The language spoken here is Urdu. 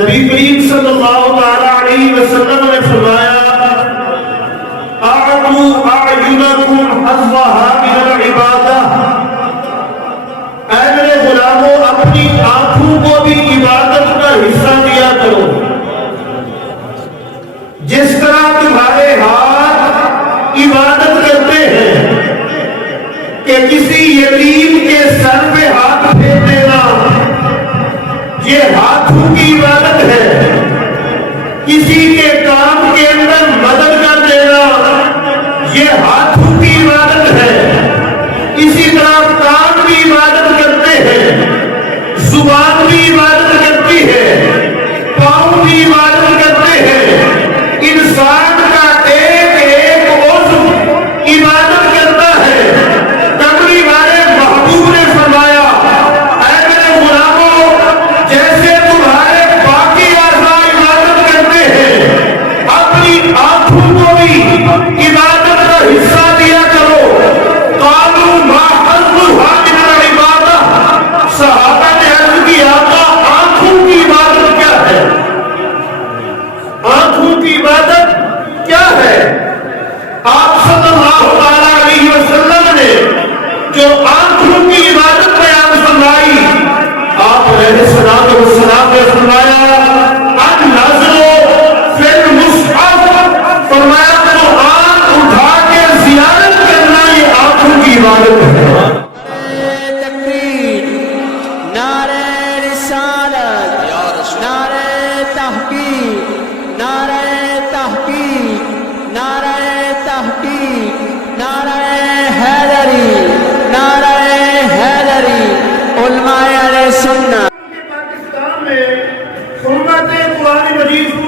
نبی کریم صلی اللہ علیہ وسلم نے فرمایا اعطوا اعینکم حظها من العبادہ، اے میرے غلاموں اپنی آنکھوں کو بھی عبادت کا حصہ دیا کرو۔ جس طرح تمہارے ہاتھ عبادت کرتے ہیں کہ کسی یتیم کے سر پہ ہاتھ پھیر دینا یہ ہاتھوں کی عبادت ہے، کسی کے کام کے اندر مدد کر دینا یہ ہاتھوں کی عبادت ہے۔ اسی طرح کان بھی عبادت کرتے ہیں، زبان بھی عبادت کرتی ہے، پاؤں بھی عبادت کرتے ہیں، انسان کا ایک ایک عضو عبادت کرتا ہے۔ کملی والے محبوب نے فرمایا اے میرے غلاموں جیسے تمہارے باقی اعضاء عبادت کرتے ہیں اپنی آنکھوں کو بھی عبادت کا حصہ دیا کرو۔ قالوا ما حظها من العبادہ، صحابہ نے عرض کیا آقا آنکھوں کی عبادت کیا ہے؟ آنکھوں کی عبادت کیا ہے؟ آپ صلی اللہ علیہ وسلم نے جو آنکھوں کی عبادت بیان فرمائی، آپ علیہ الصلوۃ والسلام نے فرمایا النظر فی المصحف، فرمایا قرآن اٹھا کے زیارت کرنا یہ آنکھوں کی عبادت ہے۔ تکبیر، نعرہ رسالت، نعرہ تحقیق، نعرہ تحقیق، نعرہ تحقیق، نعرہ حیدری، نعرہ حیدری، علماء اہل سنت۔ پاکستان میں حرمت قرآن مجید کو